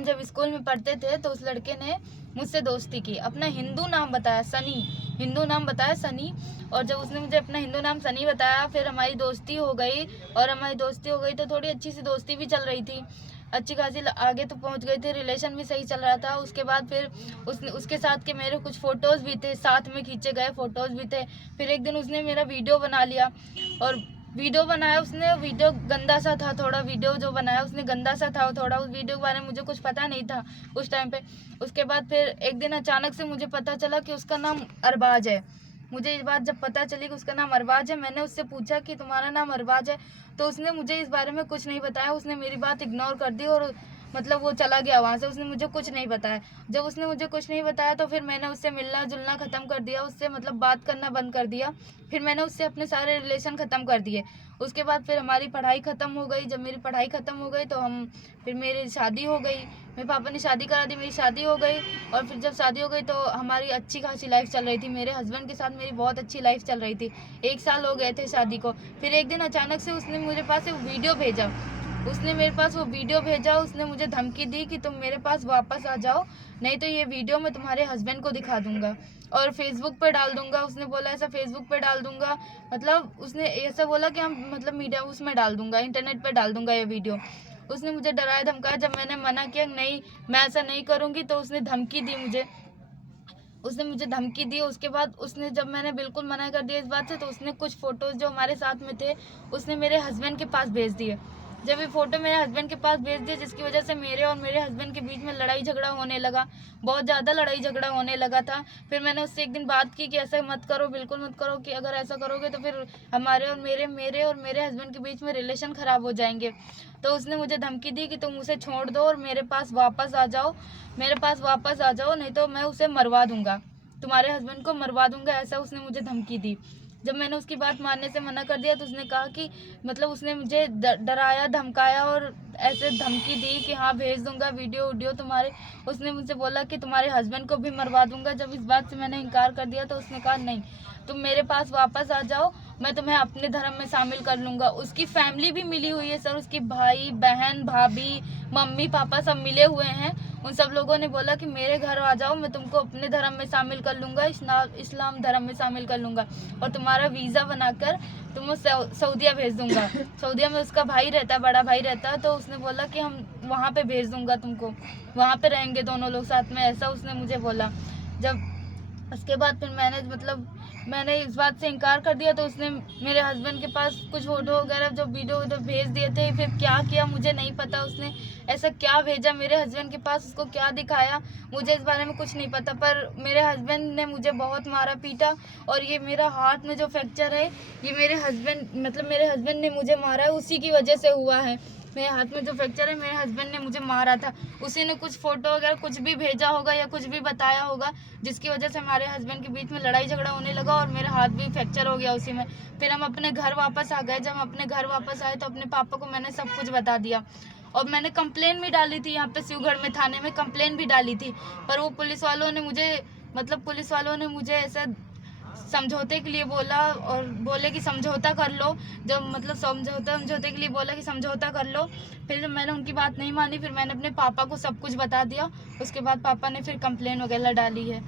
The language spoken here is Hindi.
हम जब स्कूल में पढ़ते थे तो उस लड़के ने मुझसे दोस्ती की, अपना हिंदू नाम बताया सनी, हिंदू नाम बताया सनी। और जब उसने मुझे अपना हिंदू नाम सनी बताया फिर हमारी दोस्ती हो गई, और हमारी दोस्ती हो गई तो थोड़ी अच्छी सी दोस्ती भी चल रही थी, अच्छी खासी आगे तो पहुंच गए थे, रिलेशन भी सही चल रहा था। उसके बाद फिर उसके साथ के मेरे कुछ फ़ोटोज़ भी थे, साथ में खींचे गए फ़ोटोज़ भी थे। फिर एक दिन उसने मेरा वीडियो बना लिया, और वीडियो बनाया उसने, वीडियो गंदा सा था थोड़ा, वीडियो जो बनाया उसने गंदा सा था थोड़ा, उस वीडियो के बारे में मुझे कुछ पता नहीं था उस टाइम पे। उसके बाद फिर एक दिन अचानक से मुझे पता चला कि उसका नाम अरबाज है। मुझे इस बात जब पता चली कि उसका नाम अरबाज है, मैंने उससे पूछा कि तुम्हारा नाम अरबाज है, तो उसने मुझे इस बारे में कुछ नहीं बताया। उसने मेरी बात इग्नोर कर दी और मतलब वो चला गया वहाँ से, उसने मुझे कुछ नहीं बताया। जब उसने मुझे कुछ नहीं बताया तो फिर मैंने उससे मिलना जुलना ख़त्म कर दिया, उससे मतलब बात करना बंद कर दिया। फिर मैंने उससे अपने सारे रिलेशन ख़त्म कर दिए। उसके बाद फिर हमारी पढ़ाई ख़त्म हो गई। जब मेरी पढ़ाई ख़त्म हो गई तो फिर मेरी शादी हो गई, मेरे पापा ने शादी करा दी, मेरी शादी हो गई। और फिर जब शादी हो गई तो हमारी अच्छी खासी लाइफ चल रही थी, मेरे हस्बैंड के साथ मेरी बहुत अच्छी लाइफ चल रही थी। 1 साल हो गए थे शादी को। फिर एक दिन अचानक से उसने मेरे पास एक वीडियो भेजा, उसने मेरे पास वो वीडियो भेजा, उसने मुझे धमकी दी कि तुम मेरे पास वापस आ जाओ, नहीं तो ये वीडियो मैं तुम्हारे हस्बैंड को दिखा दूंगा और फेसबुक पे डाल दूंगा। उसने बोला ऐसा फेसबुक पे डाल दूंगा, मतलब उसने ऐसा बोला कि हम मतलब मीडिया उसमें डाल दूंगा, इंटरनेट पे डाल दूंगा ये वीडियो। उसने मुझे डराया धमकाया। जब मैंने मना किया नहीं मैं ऐसा नहीं करूँगी, तो उसने धमकी दी मुझे, उसने मुझे धमकी दी। उसके बाद उसने जब मैंने बिल्कुल मना कर दिया इस बात से, तो उसने कुछ फ़ोटोज़ जो हमारे साथ में थे उसने मेरे हस्बैंड के पास भेज दिए। जब ये फ़ोटो मेरे हस्बैंड के पास भेज दिए, जिसकी वजह से मेरे और मेरे हस्बैंड के बीच में लड़ाई झगड़ा होने लगा, बहुत ज़्यादा लड़ाई झगड़ा होने लगा था। फिर मैंने उससे एक दिन बात की कि ऐसा मत करो, बिल्कुल मत करो, कि अगर ऐसा करोगे तो फिर हमारे और मेरे हस्बैंड के बीच में रिलेशन ख़राब हो जाएंगे। तो उसने मुझे धमकी दी कि तुम उसे छोड़ दो और मेरे पास वापस आ जाओ, मेरे पास वापस आ जाओ, नहीं तो मैं उसे मरवा दूंगा, तुम्हारे हस्बैंड को मरवा दूंगा, ऐसा उसने मुझे धमकी दी। जब मैंने उसकी बात मानने से मना कर दिया तो उसने कहा कि मतलब उसने मुझे डराया धमकाया और ऐसे धमकी दी कि हाँ भेज दूंगा वीडियो तुम्हारे। उसने मुझसे बोला कि तुम्हारे हस्बैंड को भी मरवा दूंगा। जब इस बात से मैंने इनकार कर दिया तो उसने कहा नहीं, तुम मेरे पास वापस आ जाओ, मैं तुम्हें अपने धर्म में शामिल कर लूँगा। उसकी फैमिली भी मिली हुई है सर, उसकी भाई बहन भाभी मम्मी पापा सब मिले हुए हैं। उन सब लोगों ने बोला कि मेरे घर आ जाओ, मैं तुमको अपने धर्म में शामिल कर लूँगा, इस्लाम धर्म में शामिल कर लूँगा और तुम्हारा वीज़ा बनाकर तुम सऊदीया भेज दूँगा। सऊदीया में उसका भाई रहता है, बड़ा भाई रहता है, तो उसने बोला कि हम वहाँ पे भेज दूँगा तुमको, वहाँ पे रहेंगे दोनों लोग साथ में, ऐसा उसने मुझे बोला। जब उसके बाद फिर मैंने इस बात से इनकार कर दिया तो उसने मेरे हस्बैंड के पास कुछ फ़ोटो वगैरह जो वीडियो भेज दिए थे। फिर क्या किया मुझे नहीं पता, उसने ऐसा क्या भेजा मेरे हस्बैंड के पास, उसको क्या दिखाया मुझे इस बारे में कुछ नहीं पता। पर मेरे हस्बैंड ने मुझे बहुत मारा पीटा, और ये मेरा हाथ में जो फ्रैक्चर है ये मेरे हस्बैंड ने मुझे मारा है, उसी की वजह से हुआ है। मेरे हाथ में जो फ्रैक्चर है मेरे हस्बैंड ने मुझे मारा था, उसी ने कुछ फ़ोटो वगैरह कुछ भी भेजा होगा या कुछ भी बताया होगा, जिसकी वजह से हमारे हस्बैंड के बीच में लड़ाई झगड़ा होने लगा और मेरा हाथ भी फ्रैक्चर हो गया उसी में। फिर हम अपने घर वापस आ गए। जब हम अपने घर वापस आए तो अपने पापा को मैंने सब कुछ बता दिया, और मैंने कंप्लेन भी डाली थी, यहाँ पे शिवगढ़ में थाने में कंप्लेन भी डाली थी। पर वो पुलिस वालों ने मुझे ऐसा समझौते के लिए बोला और बोले कि समझौता कर लो, जब मतलब समझौते के लिए बोला कि समझौता कर लो। फिर मैंने उनकी बात नहीं मानी, फिर मैंने अपने पापा को सब कुछ बता दिया। उसके बाद पापा ने फिर कंप्लेन वगैरह डाली है।